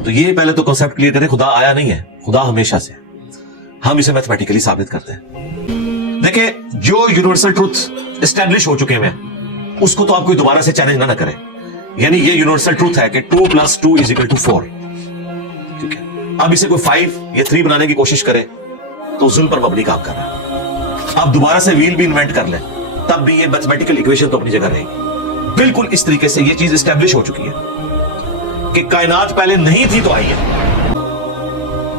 तो ये पहले तो कॉन्सेप्ट क्लियर करें, खुदा आया नहीं है, खुदा हमेशा से। हम इसे मैथमेटिकली साबित करते हैं। देखिए, जो यूनिवर्सल ट्रूथ एस्टेब्लिश हो चुके हैं उसको तो आप कोई दोबारा से चैलेंज ना करें। यानी ये यूनिवर्सल ट्रूथ है कि 2 + 2 = 4। ठीक है, अब इसे कोई 5 या 3 बनाने की कोशिश करे तो जुल्म पर मबनी काम कर रहा है। आप दोबारा से व्हील भी इन्वेंट कर लें तब भी ये मैथमेटिकल इक्वेशन तो अपनी जगह रहेगी। बिल्कुल इस तरीके से ये चीज एस्टेब्लिश हो चुकी है कि कायनात पहले नहीं थी तो आई है।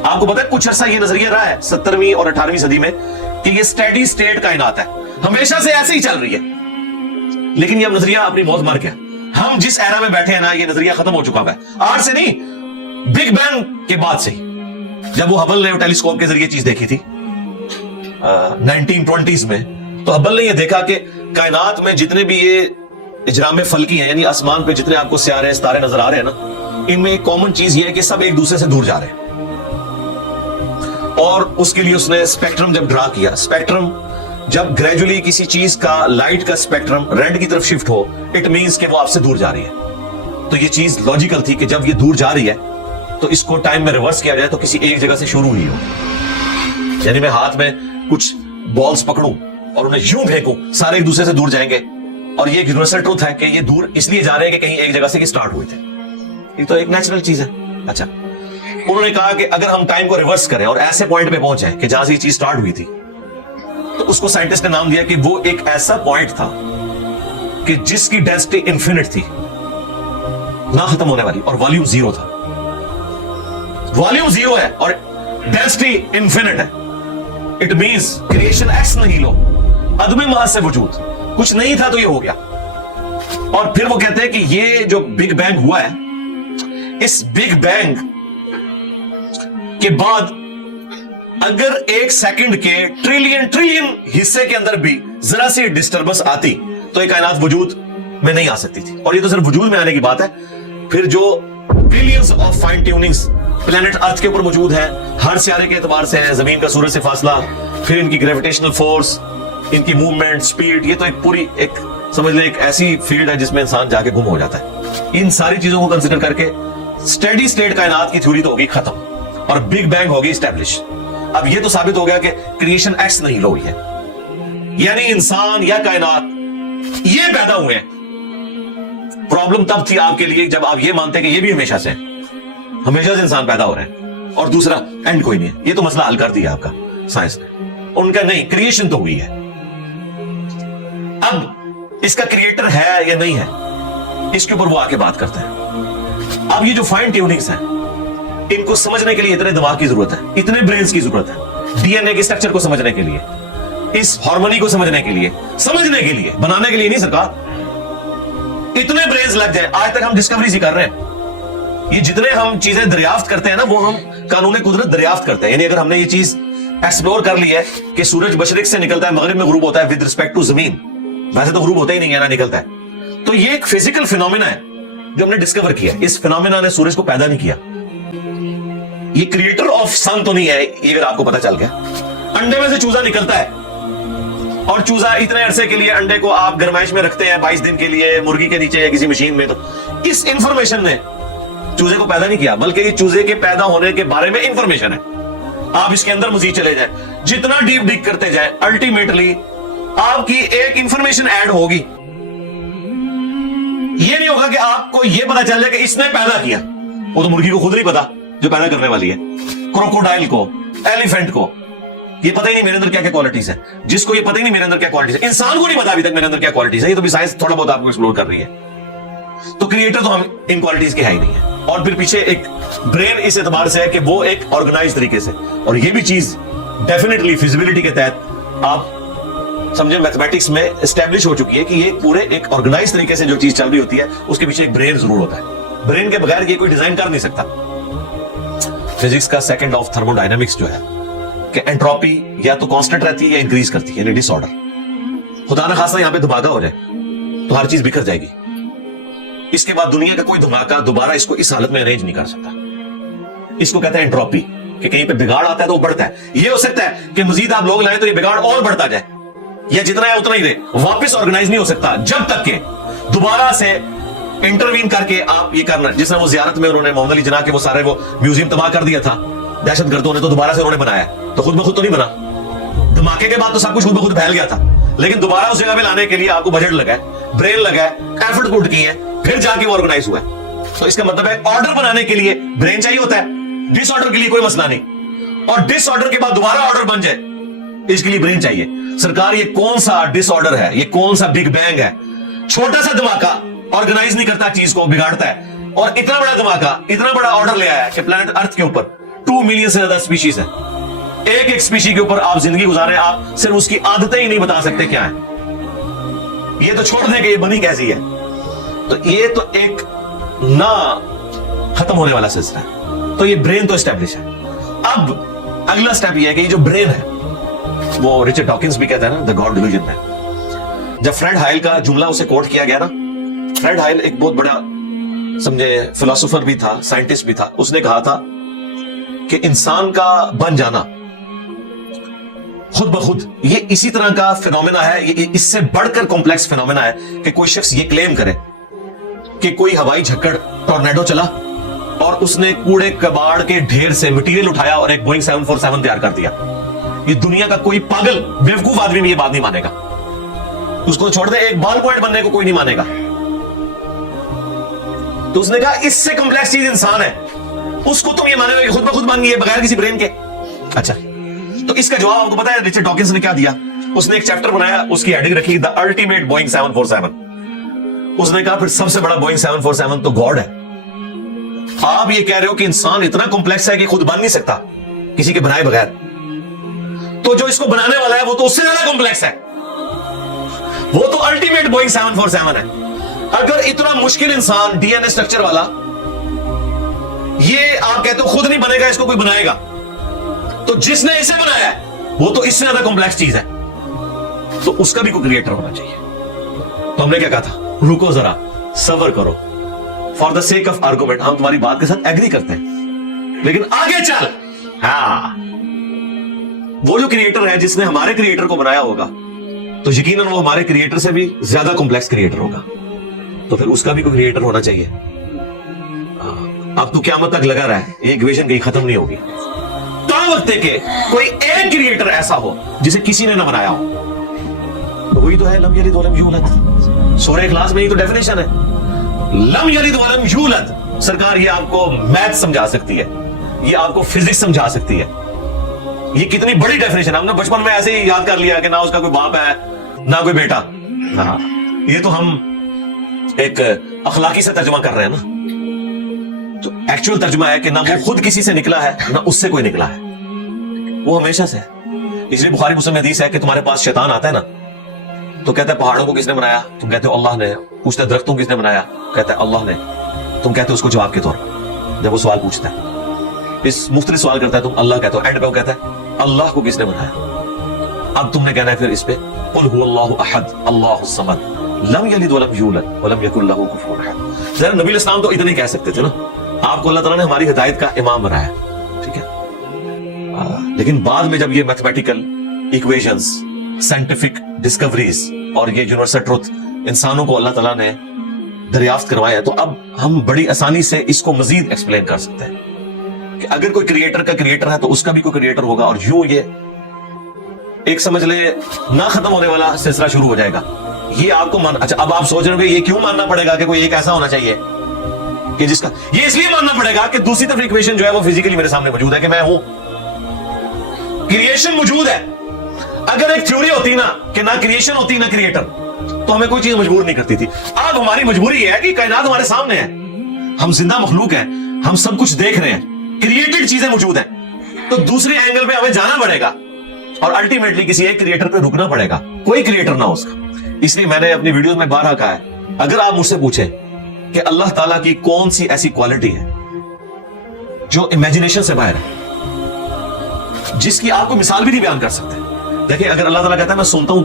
आपको पता है कुछ अर्सा ये नजरिया रहा है 17वीं और 18वीं सदी में कि ये स्टेडी स्टेट कायनात है, हमेशा से ऐसे ही चल रही है। लेकिन ये अब नजरिया अपनी मौत मर गया। हम जिस एरा में बैठे हैं ना, ये नजरिया खत्म हो चुका है। आज से नहीं, बिग बैंग के बाद से, जब वो हबल ने टेलीस्कोप के जरिए चीज देखी थी 1920s में, तो हबल ने ये देखा कि कायनात में जितने भी ये इजराम फल्की हैं, यानी आसमान पे जितने आपको सियारे सितारे नजर आ रहे हैं ना, इनमें एक कॉमन चीज ये है कि सब एक दूसरे से दूर जा रहे हैं। और उसके लिए उसने स्पेक्ट्रम जब ड्रा किया, स्पेक्ट्रम जब ग्रेजुअली किसी चीज का, लाइट का स्पेक्ट्रम रेड की तरफ शिफ्ट हो, इट मींस कि वो आपसे दूर जा रही है। तो ये चीज लॉजिकल थी कि जब ये दूर जा रही है तो इसको टाइम में रिवर्स किया जाए तो किसी एक जगह से शुरू हुई हो। यानी मैं हाथ में कुछ बॉल्स पकड़ूं और उन्हें यूं फेंकूं, सारे एक दूसरे से दूर जाएंगे। और ये यूनिवर्सल ट्रूथ है कि ये दूर इसलिए जा रहे हैं कि कहीं एक जगह से स्टार्ट हुए थे। ये तो एक नेचुरल चीज है। अच्छा, उन्होंने कहा कि अगर हम टाइम को रिवर्स करें और ऐसे पॉइंट पे पहुंचे कि जहां से ये चीज स्टार्ट हुई थी, तो उसको साइंटिस्ट ने नाम दिया कि वो एक ऐसा पॉइंट था कि जिसकी डेंसिटी इन्फिनिट थी, ना खत्म होने वाली, और वॉल्यूम 0 था। वॉल्यूम 0 है और डेंसिटी इन्फिनिट है। इट मींस क्रिएशन एक्स नहीं लो, अदमे महज से वजूद, कुछ नहीं था तो ये हो गया। और फिर वो कहते हैं कि ये जो बिग बैंग हुआ है, इस बिग बैंग के बाद अगर 1 सेकंड के ट्रिलियन हिस्से के अंदर भी जरा सी डिस्टर्बेंस आती तो ये कायनात वजूद में नहीं आ सकती थी। और ये तो सिर्फ वजूद में आने की बात है। फिर जो billions of fine tunings planet earth के ऊपर मौजूद है, हर सियारे के एतबार से है, जमीन का सूरज से फासला, फिर इनकी ग्रेविटेशनल फोर्स, इनकी मूवमेंट, स्पीड, ये तो एक पूरी, एक समझ ले, एक ऐसी फील्ड है जिसमें इंसान जाके गुम हो जाता है। इन सारी चीजों को कंसीडर करके स्टेडी स्टेट कायनात की थ्योरी तो होगी खत्म और बिग बैंग होगी एस्टैब्लिश। अब ये तो साबित हो गया कि क्रिएशन एक्स नहीं हुई है, यानी इंसान या कायनात ये पैदा हुए हैं। प्रॉब्लम तब थी आपके लिए जब आप ये मानते हैं कि ये भी हमेशा से इंसान पैदा हो रहे हैं और दूसरा एंड कोई नहीं है। ये तो मसला हल कर दिया आपका साइंस ने। उनका नहीं, क्रिएशन तो हुई है। अब इसका क्रिएटर है या नहीं है, इसके ऊपर वो आके बात करते हैं। अब ये जो फाइन ट्यूनिंग्स हैं, इनको समझने के लिए इतने दिमाग की जरूरत है, इतने ब्रेन्स की जरूरत है। डीएनए के स्ट्रक्चर को समझने के लिए, इस हार्मोनी को समझने के लिए, बनाने के लिए नहीं सरकार, इतने ब्रेन्स लग जाए। आज तक हम डिस्कवरीज ही कर रहे हैं। ये जितने हम चीजें दरियाफ्त करते हैं ना, वो हम कानून कुदरत दरियाफ्त करते हैं। यानी अगर हमने ये चीज एक्सप्लोर कर ली है कि सूरज मशरिक से निकलता है, मगरिब में गुरूब होता है विद रिस्पेक्ट टू जमीन, वैसे तो गुरूब होता ही नहीं है ना, निकलता है। तो ये एक फिजिकल फिनोमिना है जो हमने डिस्कवर किया। इस फिनोमिना ने सूरज को पैदा नहीं किया। ये क्रिएटर ऑफ सन तो नहीं है, ये अगर आपको पता चल गया। अंडे में से चूजा निकलता है और चूजा इतने अरसे के लिए, अंडे को आप गरमाइश में रखते हैं 22 दिन के लिए मुर्गी के नीचे या किसी मशीन में, तो इस इंफॉर्मेशन ने चूजे को पैदा नहीं किया, बल्कि ये चूजे के पैदा होने के बारे में इंफॉर्मेशन है। आप इसके अंदर मजीद चले जाए, जितना डीप डिग करते जाए, अल्टीमेटली आपकी एक इंफॉर्मेशन ऐड होगी। ये नहीं होगा कि आपको ये पता चल जाए कि इसने पैदा किया, वो तो मुर्गी को खुद नहीं पता जो पैदा करने वाली है। क्रोकोडाइल को, एलिफेंट को ये पता ही नहीं मेरे अंदर क्या क्या क्वालिटीज है। जिसको ये पता ही नहीं मेरे अंदर क्या क्वालिटीज है, इंसान को नहीं पता अभी तक मेरे अंदर क्या क्वालिटीज है। ये तो भी साइंस थोड़ा बहुत आपको एक्सप्लोर कर रही है। तो क्रिएटर तो हम इन क्वालिटीज के है ही नहीं है। और फिर पीछे एक ब्रेन इस एतबार से है कि वो एक ऑर्गेनाइज तरीके से, और ये भी चीज डेफिनेटली फिजिबिलिटी के तहत आप समझे मैथमेटिक्स में एस्टैब्लिश हो चुकी है कि ये पूरे एक ऑर्गेनाइज तरीके से जो चीज चल रही होती है उसके पीछे एक ब्रेन जरूर होता है। ब्रेन के बगैर ये कोई डिजाइन कर नहीं सकता। फिजिक्स का सेकंड ऑफ थर्मोडायनामिक्स जो है कि एंट्रोपी या तो कांस्टेंट रहती है या इंक्रीज करती है, यानी डिसऑर्डर। खुदा ना खासा यहां पे धमाका हो जाए तो हर चीज बिखर जाएगी। इसके बाद दुनिया का कोई धमाका दोबारा इसको इस हालत में अरेंज नहीं कर सकता। इसको कहते हैं एंट्रोपी, कि कहीं पे बिगाड़ आता है तो वो बढ़ता है। ये हो सकता है कि मजीद आप लोग लाए तो ये बिगाड़ और बढ़ता जाए, या जितना है उतना ही रहे, वापस ऑर्गेनाइज नहीं हो सकता जब तक कि दोबारा से इंटरवीन करके आप ये करना, जिस तरह वो जियारत में उन्होंने मोहम्मद अली जिन्ना के वो सारे वो म्यूजियम तबाह कर दिया था दहशतगर्दों ने, तो दोबारा से उन्होंने बनाया, तो खुद ब खुद तो नहीं बना। धमाके के बाद तो सब कुछ खुद ब खुद फैल गया था, लेकिन दोबारा उस जगह पे लाने के लिए आपको बजट लगा है, ब्रेन लगा है, एफर्ट पुट किए हैं, फिर जाके वो ऑर्गेनाइज हुआ है। तो इसका मतलब है ऑर्डर बनाने के लिए ब्रेन चाहिए होता है, डिसऑर्डर के लिए कोई मसला नहीं, और डिसऑर्डर के बाद दोबारा ऑर्डर बन जाए इसके लिए ब्रेन चाहिए। सरकार ये कौन सा डिसऑर्डर है, ये कौन सा बिग बैंग है? छोटा सा धमाका ऑर्गेनाइज नहीं करता, चीज को बिगाड़ता है, और इतना बड़ा धमाका, इतना बड़ा ऑर्डर ले आया कि प्लेनेट अर्थ के ऊपर 2 मिलियन से ज्यादा स्पीशीज है, एक एक स्पीशी के ऊपर आप जिंदगी गुजारे, आप सिर्फ उसकी आदतें ही नहीं बता सकते क्या है, ये तो छोड़ दें कि ये बनी कैसी है। तो ये तो एक ना खत्म होने वाला सिलसिला है। तो ये ब्रेन तो एस्टेब्लिश है। अब अगला स्टेप ये है कि ये जो ब्रेन है, वो रिचर्ड डॉकिंस भी कहता है ना द गॉड डिवीजन में, जब फ्रेड हाइल का जुमला उसे कोट किया गया ना, फ्रेड हाइल एक बहुत बड़ा समझे फिलोसोफर भी था, साइंटिस्ट भी था, उसने कहा था कि इंसान का बन जाना खुद ब खुद ये इसी तरह का फिनोमेना है, ये इससे बढ़कर कॉम्प्लेक्स फिनोमेना है कि कोई शख्स ये क्लेम करे कि कोई हवाई झक्कड़ टॉर्नेडो चला और उसने कूड़े कबाड़ के ढेर से मटेरियल उठाया और एक बोइंग 747 तैयार कर दिया। ये दुनिया का कोई पागल बेवकूफ आदमी भी ये बात नहीं मानेगा। उसको छोड़ दे, एक बॉल पॉइंट बनने को कोई नहीं मानेगा। तो उसने कहा इससे कॉम्प्लेक्स चीज इंसान है, उसको तुम ये मानोगे कि खुद ब खुद बन गई है बगैर किसी ब्रेन के। अच्छा, तो इसका जवाब आपको पता है रिचर्ड डॉकिंस ने क्या दिया? उसने एक चैप्टर बनाया, उसकी हेडिंग रखी द अल्टीमेट बोइंग 747। उसने कहा फिर सबसे बड़ा बोइंग 747 तो गॉड है। आप ये कह रहे हो कि इंसान इतना कॉम्प्लेक्स है कि खुद बन नहीं सकता किसी के बनाए बगैर, तो जो इसको बनाने वाला है वो तो उससे ज्यादा कॉम्प्लेक्स है, वो तो अल्टीमेट बोइंग 747 है। अगर इतना मुश्किल इंसान डीएनए स्ट्रक्चर वाला, ये आप कहते हो खुद नहीं बनेगा, इसको कोई बनाएगा, तो जिसने इसे बनाया है वो तो इससे ज्यादा कॉम्प्लेक्स चीज है, तो उसका भी कोई क्रिएटर होना चाहिए। तो हमने क्या कहा था, रुको जरा, सब्र करो, for the sake of argument हम तुम्हारी बात के साथ एग्री करते हैं, लेकिन आगे चल, हाँ, वो जो क्रिएटर है जिसने हमारे क्रिएटर को बनाया होगा, तो यकीनन वो हमारे क्रिएटर से भी ज्यादा कॉम्प्लेक्स क्रिएटर होगा, तो फिर उसका भी कोई क्रिएटर होना चाहिए। अब तो क़यामत तक लगा रहा है, ये इक्वेशन कहीं खत्म नहीं होगी। तो वक्त के कोई एक क्रिएटर ऐसा हो जिसे किसी ने ना बनाया हो, तो वही तो है लम यलिद वलम यूलद। सूरह इखलास में ही तो डेफिनेशन है, लम यलिद वलम यूलद। सरकार ये आपको मैथ समझा सकती है, ये आपको फिजिक्स समझा सकती है, ये कितनी बड़ी डेफिनेशन। हमने बचपन में ऐसे ही याद कर लिया कि ना उसका कोई बाप है ना कोई बेटा। हाँ, ये तो हम एक अखलाकी से तर्जुमा कर रहे हैं ना, तो एक्चुअल तर्जुमा है कि ना वो खुद किसी से निकला है ना उससे कोई निकला है, वो हमेशा से है। इसलिए बुखारी मुस्लिम में हदीस है कि तुम्हारे पास शैतान आता है ना, तो कहता है पहाड़ों को किसने बनाया, तुम कहते हो अल्लाह ने। पूछता है दरख्तों को किसने बनाया, कहता है अल्लाह ने। तुम कहते हो उसको जवाब के तौर पर, जब वो सवाल पूछता है, इस मुफ्तलिफ सवाल करता है, तुम अल्लाह कहते हो, एंड पे वो कहता है अल्लाह को किसने बनाया। अब तुमने कहना है फिर इस पे, कुल हुवल्लाहु अहद अल्लाहुस समद लम यलिद वलम यूलद वलम यकुल लहू कुफुवन अहद। जरा नबी इस्लाम तो इतना ही कह सकते थे ना, आपको अल्लाह ताला ने हमारी हिदायत का इमाम बनाया, ठीक है। लेकिन बाद में जब ये मैथमेटिकल इक्वेशंस, साइंटिफिक डिस्कवरीज और ये यूनिवर्सल ट्रुथ इंसानों को अल्लाह ताला ने दरियाफ्त करवाया है, तो अब हम बड़ी आसानी से इसको मजीद एक्सप्लेन कर सकते हैं कि अगर कोई क्रिएटर का क्रिएटर है तो उसका भी कोई क्रिएटर होगा, और यूं ये एक समझ ले ना खत्म होने वाला सिलसिला शुरू हो जाएगा। ये आपको मान, अच्छा अब आप सोच रहे हो कि ये क्यों मानना पड़ेगा कि कोई एक ऐसा होना चाहिए कि जिसका, ये इसलिए मानना पड़ेगा कि दूसरी तरफ इक्वेशन जो है वो फिजिकली मेरे सामने मौजूद है कि मैं हूं, क्रिएशन मौजूद है। अगर एक थ्योरी होती ना कि ना क्रिएशन होती ना क्रिएटर, तो हमें कोई चीज मजबूर नहीं करती थी। अब हमारी मजबूरी है कि कायनात हमारे सामने है, हम जिंदा मखलूक हैं, हम सब कुछ देख रहे हैं, क्रिएटेड चीजें मौजूद हैं, तो दूसरे एंगल पे हमें जाना पड़ेगा और अल्टीमेटली किसी एक क्रिएटर पे रुकना पड़ेगा, कोई क्रिएटर ना हो उसका। इसलिए मैंने अपनी वीडियोस में बारहा कहा है, अगर आप मुझसे पूछे कि अल्लाह ताला की कौन सी ऐसी क्वालिटी है जो इमेजिनेशन से बाहर है, जिसकी आपको मिसाल भी नहीं बयान कर सकते। देखिए, अगर अल्लाह ताला कहता है मैं सुनता हूं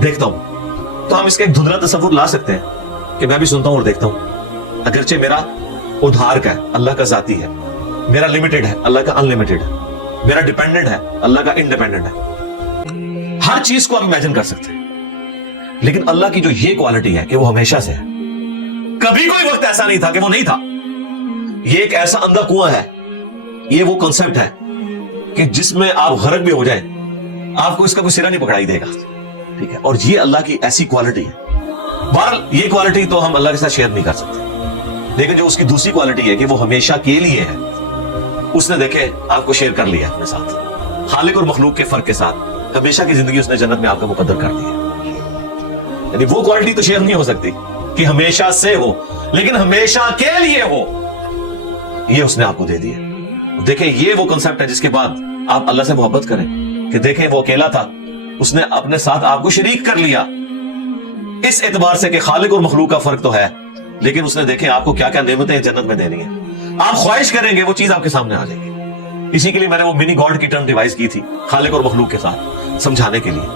देखता हूं, तो हम इसका एक धुंधला तस्वुर ला सकते हैं कि मैं भी सुनता हूं और देखता हूं, अगरचे मेरा उधार का है, अल्लाह का जाती है, मेरा लिमिटेड है, अल्लाह का अनलिमिटेड है, मेरा डिपेंडेंट है, अल्लाह का इंडिपेंडेंट है। हर चीज को आप इमेजिन कर सकते हैं, लेकिन अल्लाह की जो ये क्वालिटी है कि वो हमेशा से है, کبھی کوئی وقت ایسا نہیں تھا کہ وہ نہیں تھا. یہ ایک ایسا اندھا کنواں ہے, یہ وہ کنسپٹ ہے کہ جس میں آپ غرق بھی ہو جائیں آپ کو اس کا کوئی سرا نہیں پکڑائی دے گا. ٹھیک ہے, اور یہ اللہ کی ایسی کوالٹی ہے. بہرحال یہ کوالٹی تو ہم اللہ کے ساتھ شیئر نہیں کر سکتے, لیکن جو اس کی دوسری کوالٹی ہے کہ وہ ہمیشہ کے لیے ہے, اس نے دیکھے آپ کو شیئر کر لیا اپنے ساتھ, خالق اور مخلوق کے فرق کے ساتھ ہمیشہ کی زندگی اس نے جنت میں آپ کا مقدر کر دی. یعنی وہ کوالٹی تو شیئر نہیں ہو سکتی کہ ہمیشہ سے ہو, لیکن ہمیشہ کے لیے ہو, یہ اس نے آپ کو دے دی ہے. دیکھیں یہ وہ کنسپٹ ہے جس کے بعد آپ اللہ سے محبت کریں کہ دیکھیں وہ اکیلا تھا, اس نے اپنے ساتھ آپ کو شریک کر لیا, اس اعتبار سے کہ خالق اور مخلوق کا فرق تو ہے, لیکن اس نے دیکھیں آپ کو کیا کیا نعمتیں جنت میں دینی ہیں. آپ خواہش کریں گے وہ چیز آپ کے سامنے آ جائے گی. اسی کے لیے میں نے وہ منی گاڈ کی ٹرم ڈیوائز کی تھی خالق اور مخلوق کے ساتھ سمجھانے کے لیے.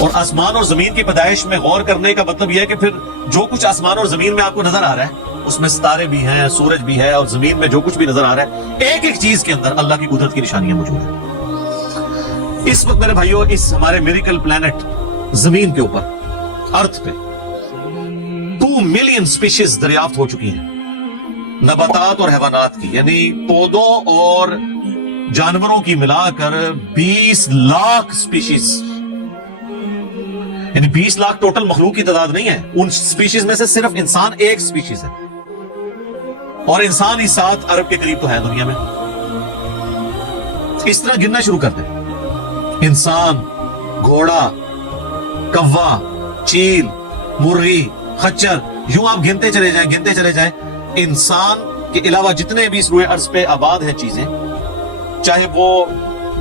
اور آسمان اور زمین کی پیدائش میں غور کرنے کا مطلب یہ ہے کہ پھر جو کچھ آسمان اور زمین میں آپ کو نظر آ رہا ہے, اس میں ستارے بھی ہیں, سورج بھی ہے, اور زمین میں جو کچھ بھی نظر آ رہا ہے, ایک ایک چیز کے اندر اللہ کی قدرت کی نشانیاں موجود ہیں. اس وقت میرے بھائیوں اس ہمارے میریکل پلانٹ زمین کے اوپر, ارتھ پہ 2 ملین سپیشیز دریافت ہو چکی ہیں, نباتات اور حیوانات کی, یعنی پودوں اور جانوروں کی ملا کر 20 لاکھ سپیشیز, یعنی 20 لاکھ ٹوٹل مخلوق کی تعداد نہیں ہے. ان سپیشیز میں سے صرف انسان ایک سپیشیز ہے, اور انسان ہی 7 ارب کے قریب تو ہے دنیا میں. اس طرح گننا شروع کر دیں, انسان, گھوڑا, کوا, چیل, مرغی, خچر, یوں آپ گنتے چلے جائیں. انسان کے علاوہ جتنے بھی اس روئے ارض پہ آباد ہیں چیزیں, چاہے وہ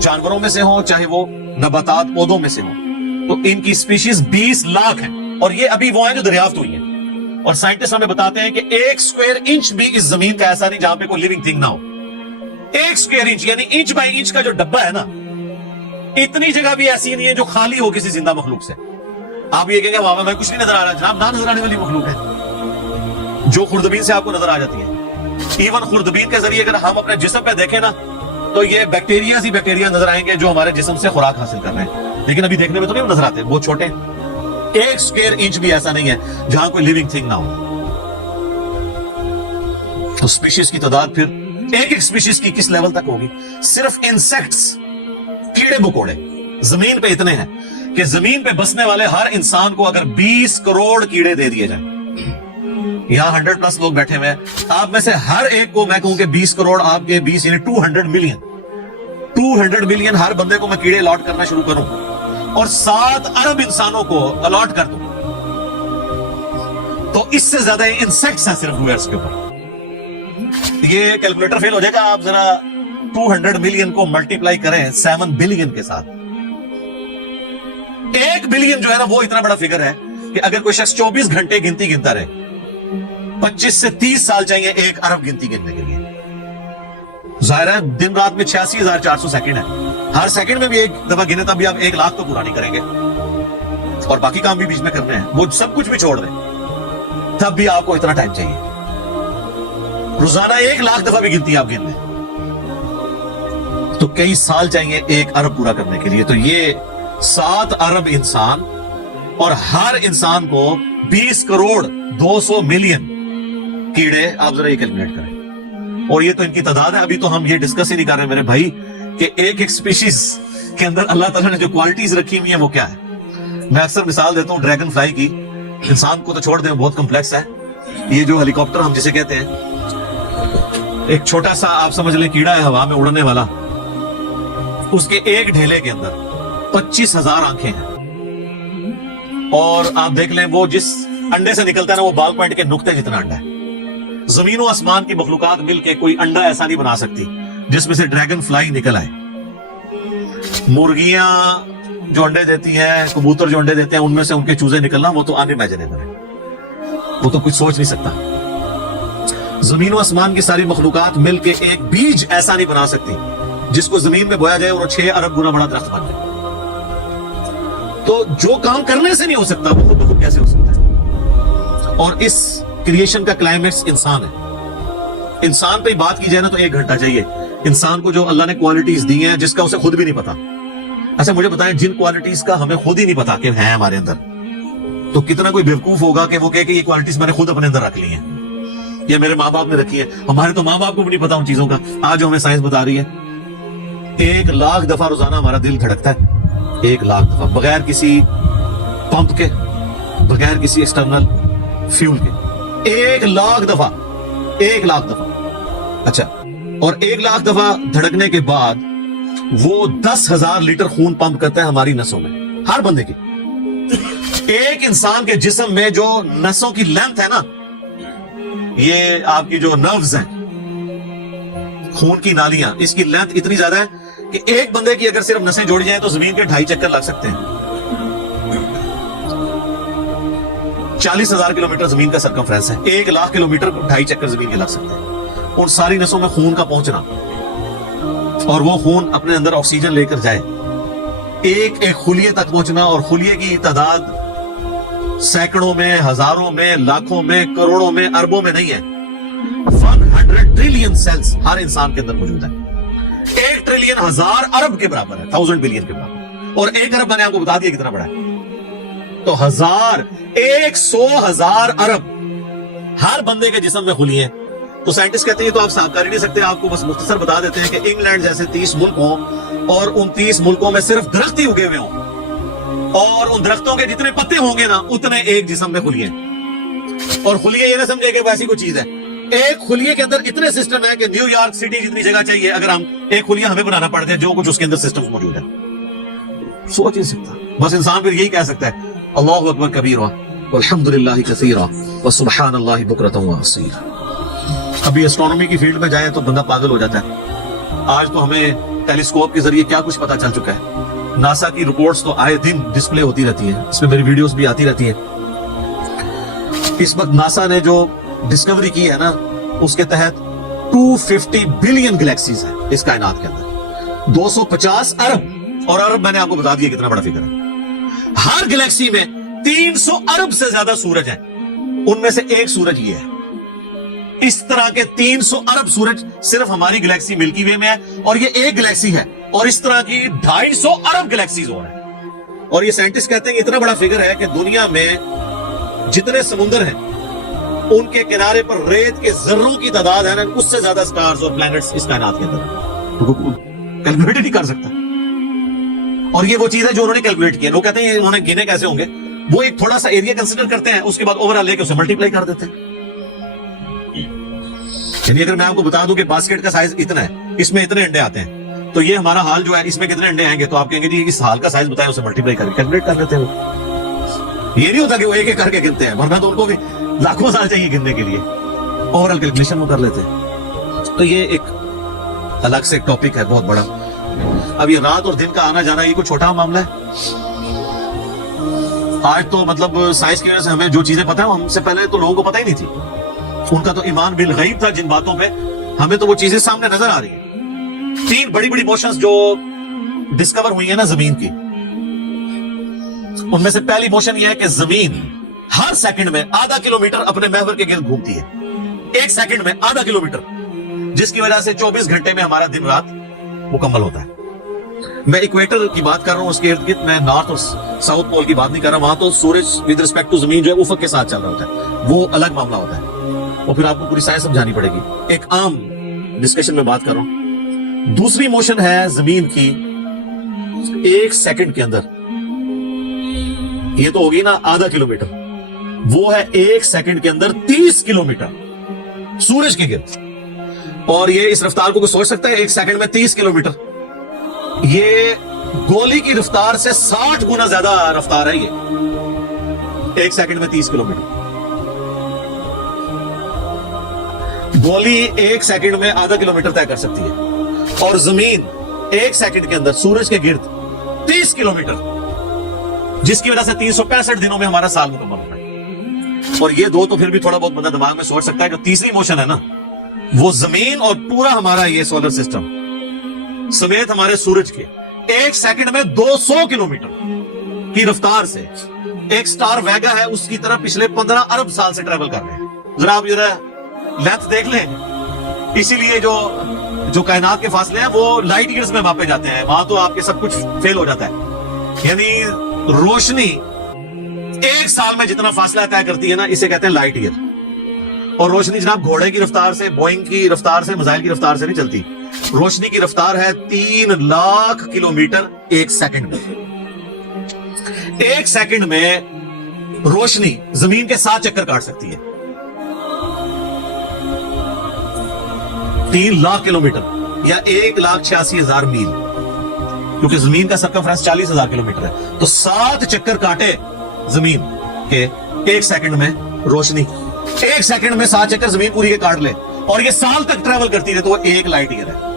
جانوروں میں سے ہوں چاہے وہ نباتات پودوں میں سے ہوں, تو ان کی سپیشیز 20 لاکھ ہیں, اور یہ ابھی وہ ہیں جو دریافت ہوئی ہیں. اور سائنٹسٹ ہمیں بتاتے ہیں کہ 1 اسکوائر انچ بھی اس زمین کا ایسا نہیں جہاں پہ کوئی لیونگ تھنگ نہ ہو. 1 اسکوائر انچ یعنی انچ بائی انچ کا جو ڈبہ ہے نا, اتنی جگہ بھی ایسی نہیں ہے جو خالی ہو کسی زندہ مخلوق سے. آپ یہ کہیں گے وہاں میں کچھ نہیں نظر آ رہا, جناب نہ نظر آنے والی مخلوق ہے جو خوردبین سے آپ کو نظر آ جاتی ہے. ایون خوردبین کے ذریعے اگر ہم اپنے جسم پہ دیکھیں نا تو یہ بیکٹیریا نظر آئیں گے جو ہمارے جسم سے خوراک حاصل کر رہے ہیں, لیکن ابھی دیکھنے میں تو نہیں نظر آتے, بہت چھوٹے. 1 اسکوائر انچ بھی ایسا نہیں ہے جہاں کوئی لیونگ تھنگ نہ ہو. تو سپیشیز کی تعداد پھر ایک ایک سپیشیز کی کس لیول تک ہوگی. صرف انسیکٹس, کیڑے مکوڑے زمین پہ اتنے ہیں کہ زمین پہ بسنے والے ہر انسان کو اگر 20 کروڑ کیڑے دے دیے جائیں, یہاں 100+ لوگ بیٹھے ہوئے ہیں, آپ میں سے ہر ایک کو میں کہوں کہ 20 کروڑ آپ کے 20 یعنی 200 ملین ہر بندے کو میں کیڑے الاٹ کرنا شروع کروں اور 7 ارب انسانوں کو الاٹ کر دوں, تو اس سے زیادہ انسیکٹس ہیں صرف روئرز کے اوپر. یہ کیلکولیٹر فیل ہو جائے گا, آپ ذرا 200 ملین کو ملٹیپلائی کریں 7 بلین کے ساتھ. 1 بلین جو ہے نا وہ اتنا بڑا فگر ہے کہ اگر کوئی شخص 24 گھنٹے گنتی گنتا رہے, 25 سے 30 سال چاہیے 1 ارب گنتی گننے کے لیے. ظاہر ہے دن رات میں 86,400 سیکنڈ ہے, ہر سیکنڈ میں بھی ایک دفعہ گنے تب بھی آپ 1 لاکھ تو پورا نہیں کریں گے, اور باقی کام بھی بیچ میں کرنے ہیں, وہ سب کچھ بھی چھوڑ دیں تب بھی آپ کو اتنا ٹائم چاہیے. روزانہ 1 لاکھ دفعہ بھی گنتی آپ گن لیں تو کئی سال چاہیے 1 ارب پورا کرنے کے لیے. تو یہ 7 ارب انسان, اور ہر انسان کو 20 کروڑ 200 ملین کیڑے, آپ ذرا یہ کیلکولیٹ کریں. اور یہ تو ان کی تعداد ہے, ابھی تو ہم یہ ڈسکس ہی نہیں کر رہے میرے بھائی کہ ایک ایک سپیشیز کے اندر اللہ تعالیٰ نے جو کوالٹیز رکھی ہوئی ہیں وہ کیا ہے. میں اکثر مثال دیتا ہوں ڈریگن فلائی کی, انسان کو تو چھوڑ دیں بہت کمپلیکس ہے. یہ جو ہیلی کاپٹر ہم جسے کہتے ہیں, ایک چھوٹا سا آپ سمجھ لیں کیڑا ہے ہوا میں اڑنے والا, اس کے ایک ڈھیلے کے اندر 25,000 آنکھیں ہیں, اور آپ دیکھ لیں وہ جس انڈے سے نکلتا ہے نا وہ بال پوائنٹ کے نقطے جتنا انڈا ہے. زمین و آسمان کی مخلوقات مل کے کوئی انڈا ایسا نہیں بنا سکتی جس میں سے ڈریگن فلائی نکل آئے. مرغیاں جو انڈے دیتی ہیں, کبوتر جو انڈے دیتے ہیں, ان میں سے ان کے چوزے نکلنا وہ تو انِمیجنیبل ہے, وہ تو کچھ سوچ نہیں سکتا. زمین و آسمان کی ساری مخلوقات مل کے ایک بیج ایسا نہیں بنا سکتی جس کو زمین میں بویا جائے اور 6 ارب گنا بڑا درخت بن جائے. تو جو کام کرنے سے نہیں ہو سکتا وہ خود بخود کیسے ہو سکتا ہے. اور اس کریشن کا کلائمیکس انسان ہے. انسان پہ بات کی جائے نا تو 1 گھنٹہ چاہیے. انسان کو جو اللہ نے کوالٹیز دی ہیں جس کا اسے خود بھی نہیں پتا. اچھا مجھے بتائیں جن کوالٹیز کا ہمیں خود ہی نہیں پتا کہ ہیں ہمارے اندر, تو کتنا کوئی بیوقوف ہوگا کہ وہ کہے کہ یہ کوالٹیز میں نے خود اپنے اندر رکھ لی ہیں یا میرے ماں باپ نے رکھی ہے. ہمارے تو ماں باپ کو بھی نہیں پتا ان چیزوں کا, آج ہمیں سائنس بتا رہی ہے. 1,00,000 دفعہ روزانہ ہمارا دل دھڑکتا ہے, 1,00,000 دفعہ, بغیر کسی پمپ کے, بغیر کسی ایکسٹرنل فیول کے. 1,00,000 دفعہ, 1,00,000 دفعہ. اچھا, اور 1,00,000 دفعہ دھڑکنے کے بعد وہ 10,000 لیٹر خون پمپ کرتا ہے ہماری نسوں میں, ہر بندے کی. ایک انسان کے جسم میں جو نسوں کی لینتھ ہے نا, یہ آپ کی جو نروز ہیں, خون کی نالیاں, اس کی لینتھ اتنی زیادہ ہے کہ ایک بندے کی اگر صرف نسیں جوڑی جائیں تو زمین کے 2.5 چکر لگ سکتے ہیں. 40,000 کلومیٹر زمین کا سرکمفرنس ہے, 1,00,000 کلومیٹر 2.5 چکر زمین کے لگ سکتے ہیں. ان ساری نسوں میں خون کا پہنچنا, اور وہ خون اپنے اندر آکسیجن لے کر جائے, ایک ایک خلیے تک پہنچنا, اور خلیے کی تعداد سینکڑوں میں, ہزاروں میں, لاکھوں میں, کروڑوں میں, اربوں میں نہیں ہے. 100 ٹریلین سیلز ہر انسان کے اندر موجود ہے. 1 ٹریلین 1,000 ارب کے برابر ہے, 1,000 بلین کے برابر, اور 1 ارب میں نے آپ کو بتا دیا کتنا بڑا ہے. تو 100,000 ارب ہر بندے کے جسم میں خلیے ہیں. تو سائنٹسٹ کہتے ہیں تو آپ صاحب کر ہی نہیں سکتے, آپ کو بس مختصر بتا دیتے ہیں کہ انگلینڈ جیسے 30 ملک ہوں, اور ان 30 ملکوں میں صرف درخت ہی اگے ہوئے ہوں, اور ان درختوں کے جتنے پتے ہوں گے نا اتنے ایک جسم میں خلیے ہیں. اور خلیے یہ نہ سمجھے کہ ویسی کوئی چیز ہے, ایک خلیے کے اندر اتنے سسٹم ہے کہ نیو یارک سٹی جتنی جگہ چاہیے, اگر ہم ایک خلیہ ہمیں بنانا پڑتا ہے جو کچھ اس کے اندر سسٹم موجود ہے. سوچ نہیں سکتا. بس انسان پھر یہی کہہ سکتا ہے اللہ اکبر کبیرہ والحمدللہ کثیرہ وسبحان اللہ بکرۃ واصیلا. ابھی اسٹرونومی کی فیلڈ میں جائے تو بندہ پاگل ہو جاتا ہے. آج تو ہمیں ٹیلیسکوپ کے ذریعے کیا کچھ پتا چل چکا ہے. ناسا کی رپورٹس تو آئے دن ڈسپلے ہوتی رہتی ہیں, اس میں میری ویڈیوز بھی آتی رہتی ہیں. اس وقت ناسا نے جو ڈسکوری کی ہے نا, اس کے تحت 250 بلین گلیکسیز ہیں اس کائنات کے اندر, 250 ارب, اور ارب میں نے آپ کو بتا دیا کتنا بڑا فگر ہے. ہر گلیکسی میں 300 ارب سے زیادہ سورج ہیں, ان میں سے ایک سورج یہ ہے. اس طرح کے 300 ارب سورج صرف ہماری گلیکسی ملکی وے میں ہے, اور یہ ایک گلیکسی ہے, اور اس طرح کی 250 ارب گلیکسیز ہو رہے ہیں. اور یہ سائنٹسٹ کہتے ہیں اتنا بڑا فگر ہے کہ دنیا میں جتنے سمندر ہیں ان کے کنارے پر ریت کے ذروں کی تعداد ہے نا, اس سے زیادہ سٹارز اور پلانٹس اس کائنات کے اندر کیلکولیٹ ہی نہیں کر سکتا. اور یہ وہ چیز ہے جو انہوں نے کیلکولیٹ کیا. لوگ کہتے ہیں انہوں نے گنے کیسے ہوں گے, وہ ایک تھوڑا سا ایریا کنسیڈر کرتے ہیں, اس کے بعد اوور آل لے کے اسے ملٹیپلائی کر دیتے ہیں. یعنی اگر میں آپ کو بتا دوں کہ باسکٹ کا سائز اتنا ہے, اس میں اتنے انڈے آتے ہیں, تو یہ ہمارا حال جو ہے اس میں کتنے انڈے آئیں گے, تو آپ کہیں گے جی اس حال کا سائز بتائیں, اسے ملٹیپلائی کر کے کیلکولیٹ کر لیتے ہیں. یہ نہیں ہوتا کہ وہ ایک ایک کر کے گنتے ہیں, ورنہ تو ان کو بھی لاکھوں سال چاہیے گننے کے لیے. اوور آل کیلکولیشن وہ کر لیتے ہیں. تو یہ ایک الگ سے ایک ٹاپک ہے بہت بڑا. اب یہ رات اور دن کا آنا جانا یہ کوئی چھوٹا معاملہ ہے. آج تو مطلب سائنس کی وجہ سے ہمیں جو چیزیں پتہ ہیں ہم سے پہلے تو لوگوں کو پتہ ہی نہیں تھی. ان کا تو ایمان بالغیب تھا جن باتوں پہ, ہمیں تو وہ چیزیں سامنے نظر آ رہی ہیں. 3 بڑی بڑی موشنز جو ڈسکور ہوئی ہیں نا زمین کی, ان میں سے پہلی موشن یہ ہے کہ زمین ہر سیکنڈ میں آدھا کلومیٹر اپنے محور کے گرد گھومتی ہے. 1 سیکنڈ میں آدھا کلومیٹر, جس کی وجہ سے 24 گھنٹے میں ہمارا دن رات مکمل ہوتا ہے. میں ایکویٹر کی بات کر رہا ہوں, اس کے ارد گرد, میں نارتھ اور ساؤتھ پول کی بات نہیں کر رہا. وہاں تو سورج ود ریسپیکٹ ٹو زمین جو ہے افق کے ساتھ چل رہا ہوتا ہے, وہ الگ معاملہ ہوتا ہے, اور پھر آپ کو پوری سائنس سمجھانی پڑے گی. ایک عام ڈسکشن میں بات کر رہا ہوں. دوسری موشن ہے زمین کی 1 سیکنڈ کے اندر, یہ تو ہوگی نا آدھا کلومیٹر, وہ ہے 1 سیکنڈ کے اندر 30 کلومیٹر سورج کے گرد. اور یہ اس رفتار کو کوئی سوچ سکتا ہے, 1 سیکنڈ میں 30 کلومیٹر, یہ گولی کی رفتار سے 60 گنا زیادہ رفتار ہے. یہ 1 سیکنڈ میں 30 کلومیٹر. گولی 1 سیکنڈ میں آدھا کلومیٹر طے کر سکتی ہے, اور زمین 1 سیکنڈ کے اندر سورج کے گرد 30 کلومیٹر, جس کی وجہ سے 365 دنوں میں ہمارا سال مکمل ہوتا ہے. اور یہ دو تو پھر بھی تھوڑا بہت بندہ دماغ میں سوچ سکتا ہے. جو تیسری موشن ہے نا, وہ زمین اور پورا ہمارا یہ سولر سسٹم سمیت ہمارے سورج کے 1 سیکنڈ میں 200 کلومیٹر کی رفتار سے ایک سٹار ویگا ہے, اس کی طرف پچھلے 15 ارب سال سے ٹریول کر رہے ہیں. ذرا آپ لینتھ دیکھ لیں. اسی لیے جو کائنات کے فاصلے ہیں وہ لائٹ ایئرز میں ماپے جاتے ہیں. وہاں تو آپ کے سب کچھ فیل ہو جاتا ہے. یعنی روشنی ایک سال میں جتنا فاصلہ طے کرتی ہے نا اسے کہتے ہیں لائٹ ایئر. اور روشنی جناب گھوڑے کی رفتار سے، بوئنگ کی رفتار سے، میزائل کی رفتار سے نہیں چلتی. روشنی کی رفتار ہے 3 لاکھ کلومیٹر ایک سیکنڈ میں. ایک سیکنڈ میں روشنی زمین کے 7 چکر کاٹ سکتی ہے. 3 لاکھ کلومیٹر یا 1,86,000 میل، کیونکہ زمین کا سرکمفرنس 40,000 کلومیٹر ہے. تو 7 چکر کاٹے زمین کے ایک سیکنڈ میں روشنی، ایک سیکنڈ میں 7 چکر زمین پوری کے کاٹ لے اور یہ سال تک ٹریول کرتی رہے تو وہ 1 لائٹ ایئر ہے.